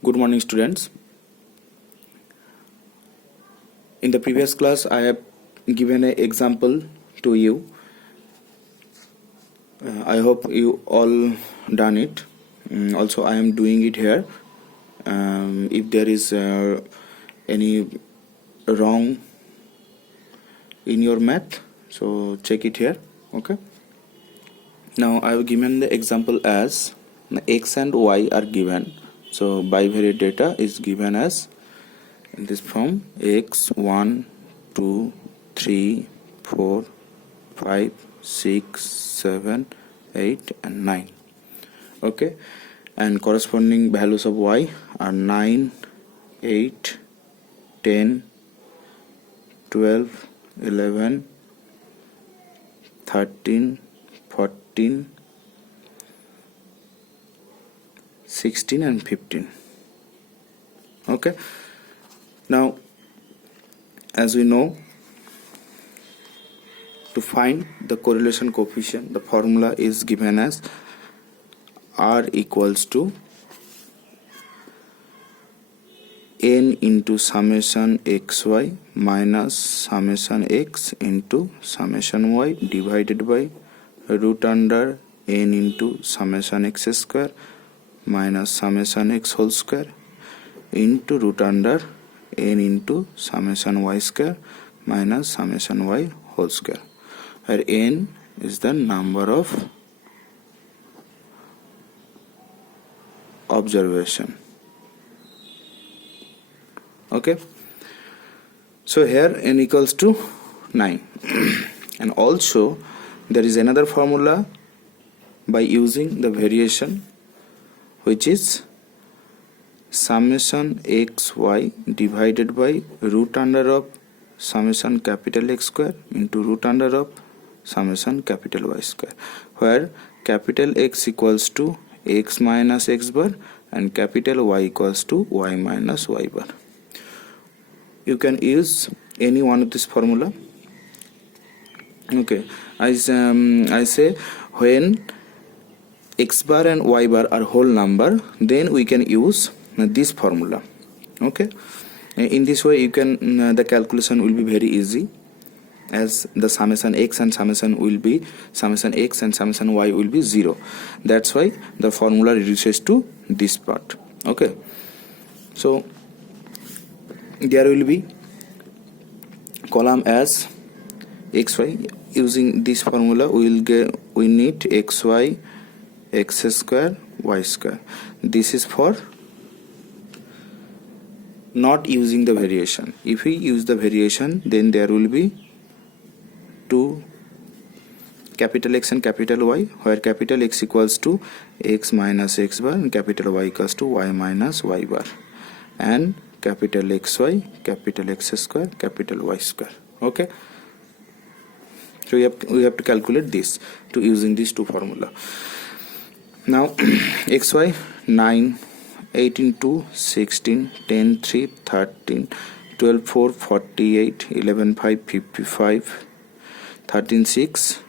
Good morning, students. In the previous class, I have given an example to you. I hope you all done it. Also, I am doing it here. If there is any wrong in your math, so check it here. Okay. Now I have given the example as x and y are given. So bivariate data is given as in this form: x 1 2 3 4 5 6 7 8 and 9. Okay, and corresponding values of y are 9 8 10 12 11 13 14 16 and 15. Okay, now as we know, to find the correlation coefficient, the formula is given as R equals to n into summation xy minus summation x into summation y divided by root under n into summation x square minus summation x whole square into root under n into summation y square minus summation y whole square, where n is the number of observation. Okay, so here n equals to 9 and also there is another formula by using the variation, which is summation xy divided by root under of summation capital X square into root under of summation capital Y square, where capital X equals to x minus x bar and capital Y equals to y minus y bar. You can use any one of this formula. Okay, I say when x bar and y bar are whole number, then we can use this formula. Okay, in this way you can the calculation will be very easy, as the summation x and summation x and summation y will be 0. That's why the formula reduces to this part. Okay, so there will be column as xy. Using this formula we need xy x square y square. This is for not using the variation. If we use the variation, then there will be two capital X and capital Y, where capital X equals to x minus x bar and capital Y equals to y minus y bar, and capital XY capital X square capital Y square. Okay, so we have to calculate this to using these two formula. Now xy 9 18 2 16 10 3 13 12 4 48 11 5 55 13 6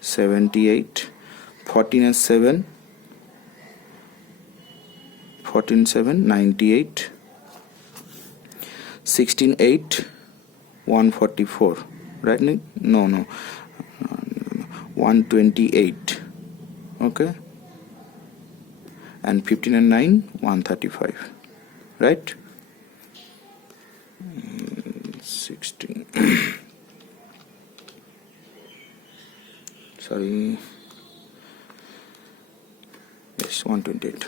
78 14 and 7 14 7 98 16 8 144, right? No 128. Okay, and 15 and 9 135, right? 16 sorry, yes, 128.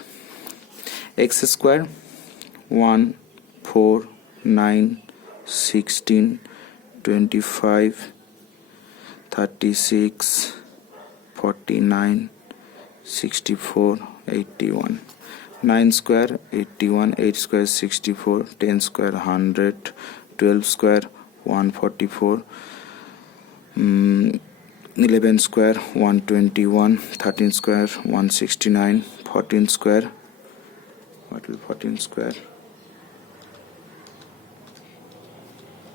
X square 1 4 9 16 25 36 49 64 81. 9 square 81, 8 square 64, 10 square 100, 12 square 144, 11 square 121, 13 square 169, 14 square, what will 14 square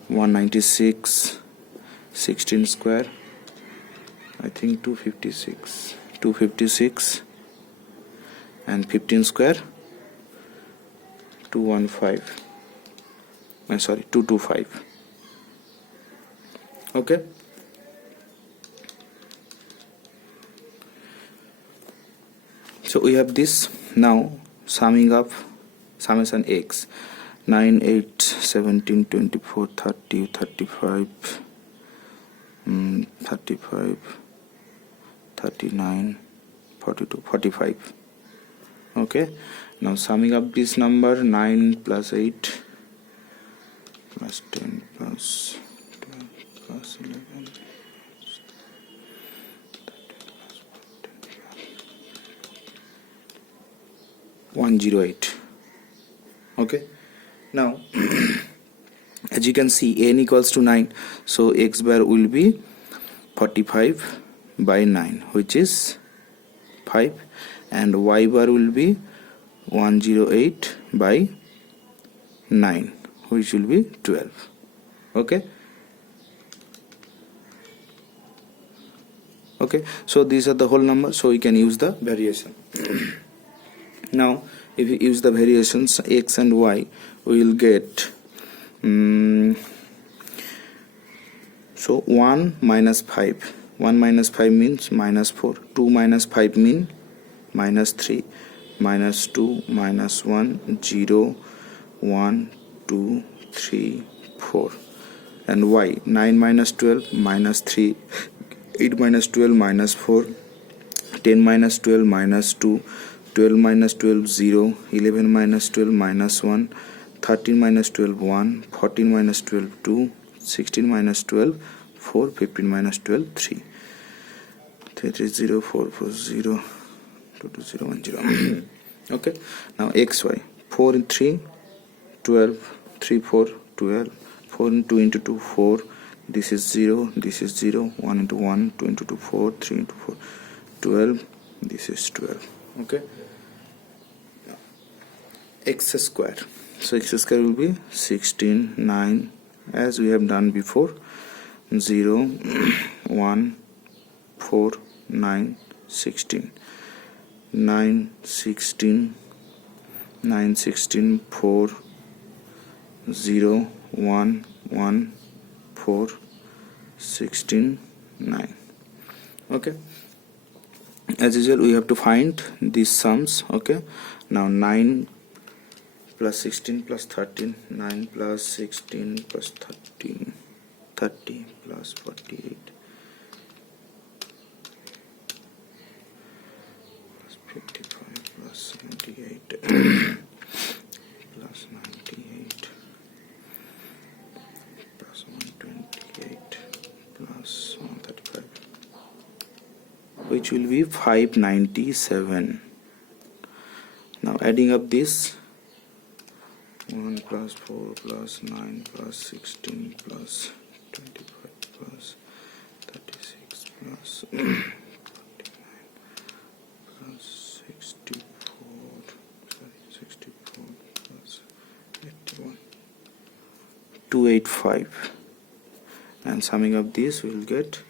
196, 16 square I think 256, and 15 square 225. Okay. So we have this. Now summing up summation x 9, 8, 17, 24, 30, 35, 35, 39, 42, 45. Okay. Now summing up this number 9 plus 8 plus 10 plus 12 plus 11 108. Okay. Now as you can see n equals to 9, so x bar will be 45 by 9, which is 5, and y bar will be 108 by 9, which will be 12. Okay. Okay, so these are the whole numbers, so we can use the variation. Now if we use the variations x and y, we will get so 1 minus 5. 1 minus 5 means minus 4. 2 minus 5 mean minus 3. Minus 2, minus 1, 0, 1, 2, 3, 4. And y 9 minus 12 minus 3. 8 minus 12 minus 4. 10 minus 12 minus 2. 12 minus 12 0. 11 minus 12 minus 1. 13 minus 12 1. 14 minus 12 2. 16 minus 12 4. 15 minus 12 3. 3 3 0 4 4 0 2 2 0 1 0. Okay. Now xy 4 in 3 12. 3 4 12. 4 into 2 into 2 4. This is 0. This is 0. 1 into 1. 2 into 2 4. 3 into 4 12. This is 12. Okay. X square. So x square will be 16 9, as we have done before. 0 1 4 9 16. 9 16 9 16 4 0 1 1 4 16 9. Okay. As usual, we have to find these sums. Okay. Now 9 plus 16 plus 13, 9 plus 16 plus 13, 30 plus 48 plus 55 plus 78 plus 98 plus 128 plus 135, which will be 597. Now adding up this 1 plus 4 plus 9 plus 16 plus 25 plus 36 plus 49 plus 64 plus 81 285, and summing up this we will get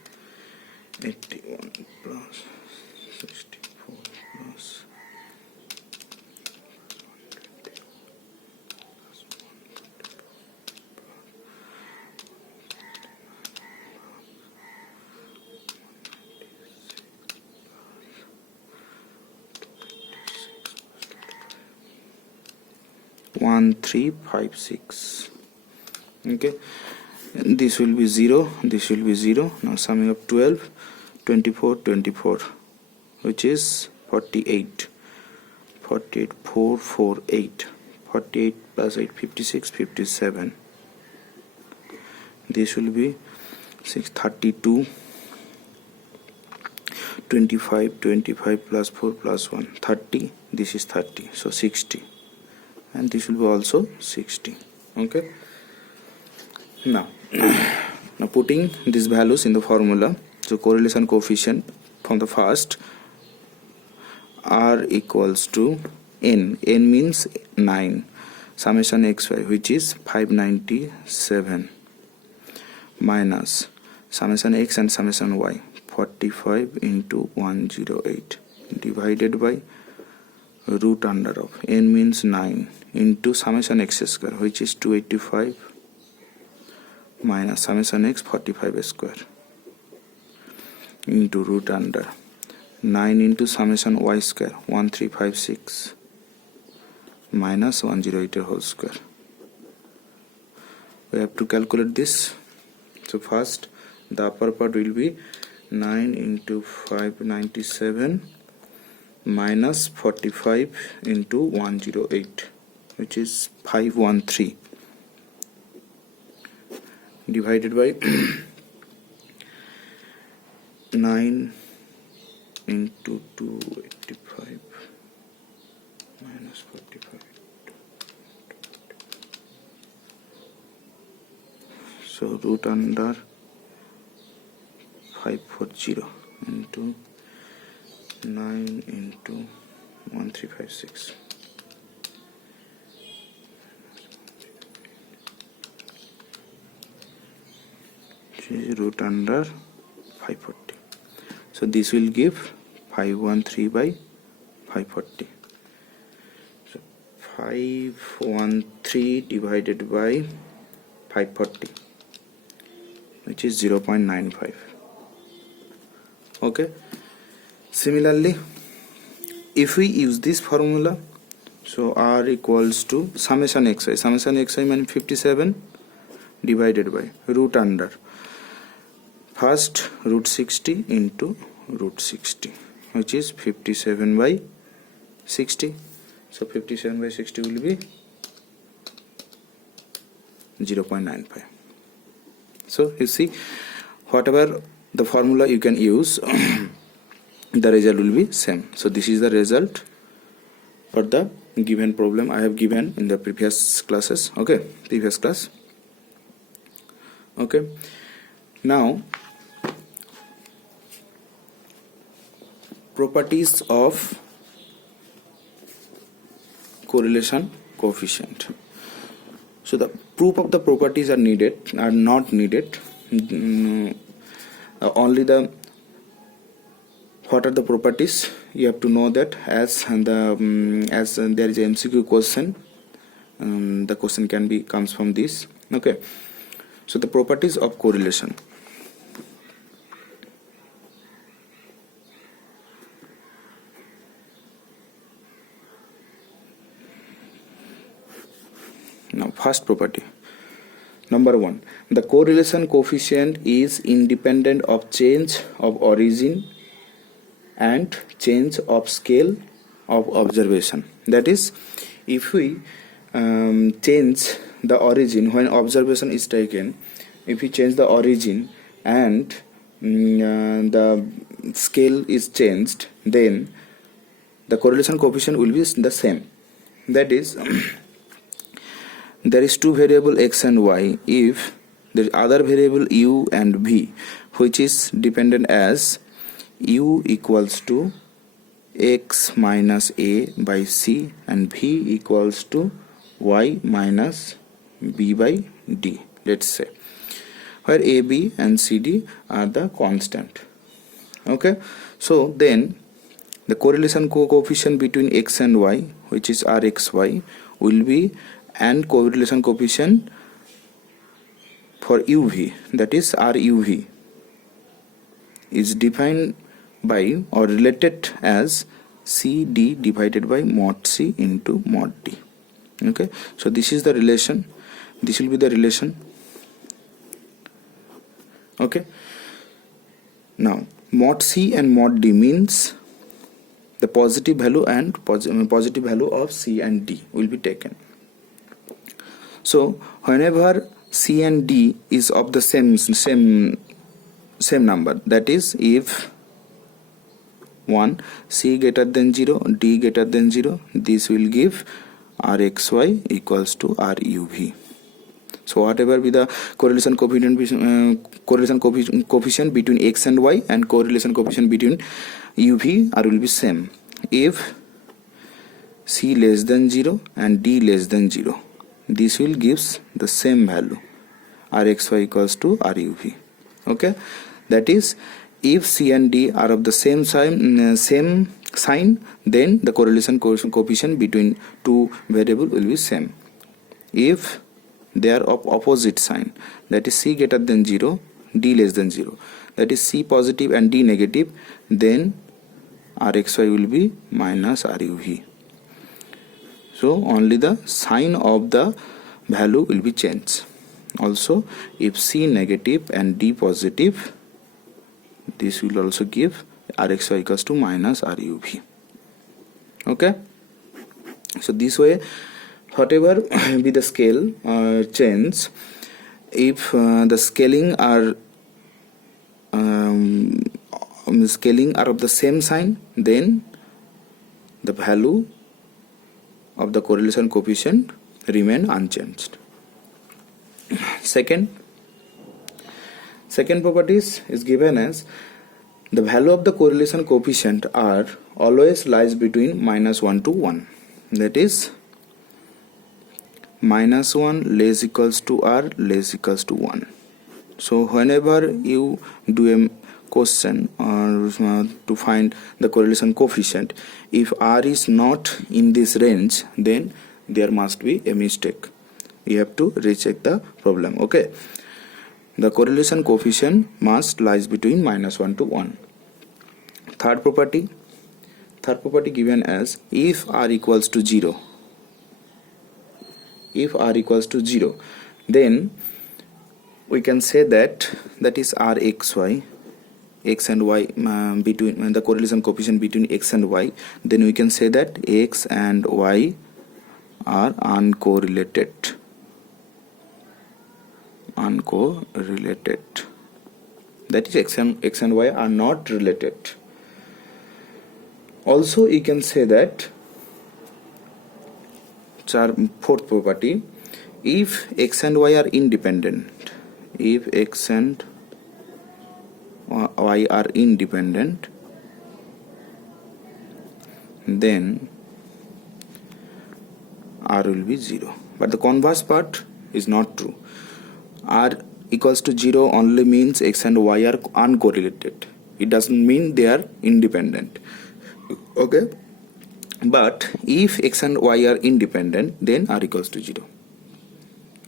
81 plus 64 plus 1356. Okay, and this will be 0, this will be 0. Now summing up 12 24 24, which is 48 48 4 4 8. 48 plus 8 56 57. This will be 632 25 25 plus 4 plus 1 30. This is 30, so 60, and this will be also 60. Okay. Now putting these values in the formula, so correlation coefficient from the first, R equals to n. N means 9. Summation xy, which is 597, minus summation x and summation y, 45 into 108, divided by root under of n means 9 into summation x square, which is 285 minus summation x 45 square into root under 9 into summation y square 1356 minus 108 whole square. We have to calculate this. So first the upper part will be 9 into 597 minus 45 into 108, which is 513, divided by 9 into 285 minus 45. So root under 540 into 9 into 1356. Which is root under 540. So this will give 513 by 540. So 513 divided by 540, which is 0.95. Okay. Similarly, if we use this formula, so r equals to summation xi. Summation xi means 57 divided by root under first root 60 into root 60, which is 57 by 60. So 57 by 60 will be 0.95. So you see, whatever the formula you can use, the result will be same. So this is the result for the given problem I have given in the previous classes. Okay, previous class. Okay, now properties of correlation coefficient. So the proof of the properties are not needed. Only the what are the properties you have to know that as there is a MCQ question, the question comes from this. Okay, so the properties of correlation. Now first property, number 1, the correlation coefficient is independent of change of origin and change of scale of observation. That is, if we change the origin when observation is taken, if we change the origin and the scale is changed, then the correlation coefficient will be the same. That is, there is two variable x and y. If there is other variable u and v, which is dependent as u equals to x minus a by c and v equals to y minus b by d, let's say, where a, b and c, d are the constant. Okay, so then the correlation coefficient between x and y, which is rxy, will be, and correlation coefficient for uv, that is ruv, is defined by or related as cd divided by mod c into mod d. Okay, so this is the relation, this will be the relation. Okay, now mod c and mod d means the positive value and positive value of c and d will be taken. So whenever c and d is of the same number, that is, if 1 c greater than 0, d greater than 0, this will give rxy equals to ruv. So whatever be the correlation coefficient between x and y and correlation coefficient between uv will be same. If c less than 0 and d less than 0, this will gives the same value, rxy equals to ruv. Okay, that is, if C and D are of the same sign, then the correlation coefficient between two variable will be same. If they are of opposite sign, that is C greater than 0, D less than 0, that is C positive and D negative, then Rxy will be minus RUV. So only the sign of the value will be changed. Also, if C negative and D positive, this will also give Rxy equals to minus RUV. Okay, so this way, whatever be the scale change, if the scaling are of the same sign, then the value of the correlation coefficient remain unchanged. Second properties is given as the value of the correlation coefficient are always lies between -1 to 1. That is, -1 less equals to R less equals to 1. So whenever you do a question or to find the correlation coefficient, if R is not in this range, then there must be a mistake. You have to recheck the problem. Okay, the correlation coefficient must lies between -1 to 1. Third property given as if R equals to 0. If R equals to 0, then we can say that is Rxy, x and y, between the correlation coefficient between x and y. Then we can say that x and y are uncorrelated. That is, x and y are not related. Also, you can say that fourth property, if x and y are independent, if x and y are independent, then R will be 0. But the converse part is not true. R equals to 0 only means x and y are uncorrelated. It doesn't mean they are independent. Okay, but if x and y are independent, then R equals to 0.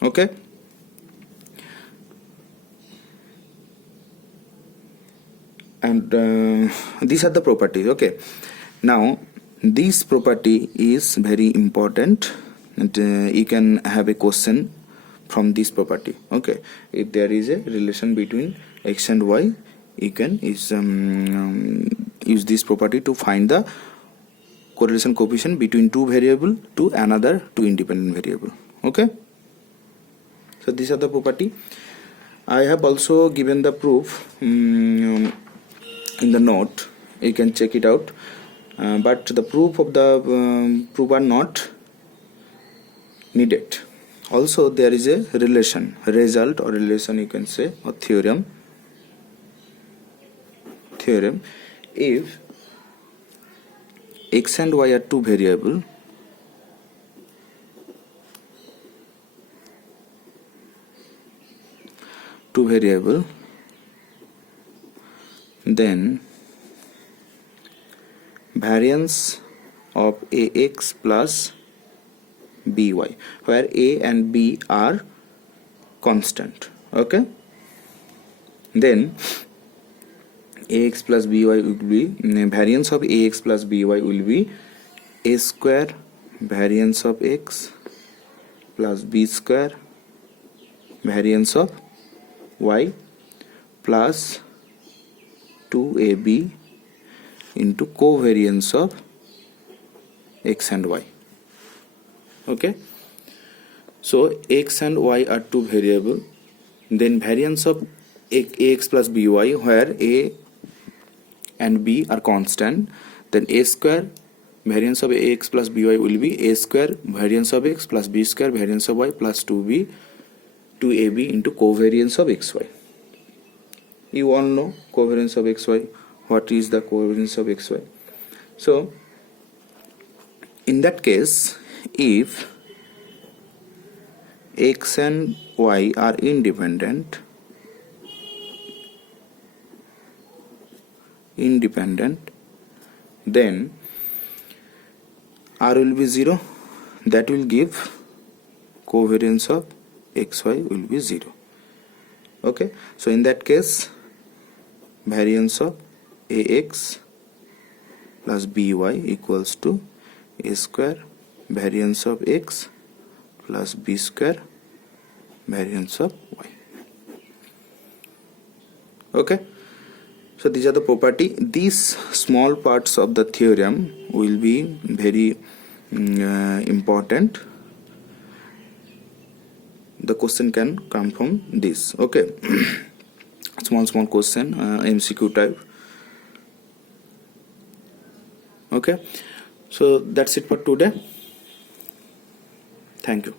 Okay, and these are the properties. Okay, now this property is very important, and you can have a question from this property. Okay, if there is a relation between x and y, you can use this property to find the correlation coefficient between two variable to another two independent variable. Okay, so these are the property. I have also given the proof in the note. You can check it out, but the proof of the proof are not needed. Also, there is a relation, result or relation, you can say, or theorem. If x and y are two variable, then variance of ax plus by, where a and b are constant. Okay, then ax plus by will be variance of ax plus by will be a square variance of x plus b square variance of y plus 2ab into covariance of x and y. Okay, so x and y are two variable, then variance of ax plus by, where a and b are constant, then a square variance of ax plus by will be a square variance of x plus b square variance of y plus 2ab into covariance of xy. You all know covariance of xy. What is the covariance of xy? So in that case, if x and y are independent, independent, then R will be 0. That will give covariance of xy will be 0. Okay, so in that case, variance of ax plus by equals to a square variance of x plus b square variance of y. Okay, so these are the property. These small parts of the theorem will be very important. The question can come from this. Okay, small question, MCQ type. Okay, so that's it for today. Thank you.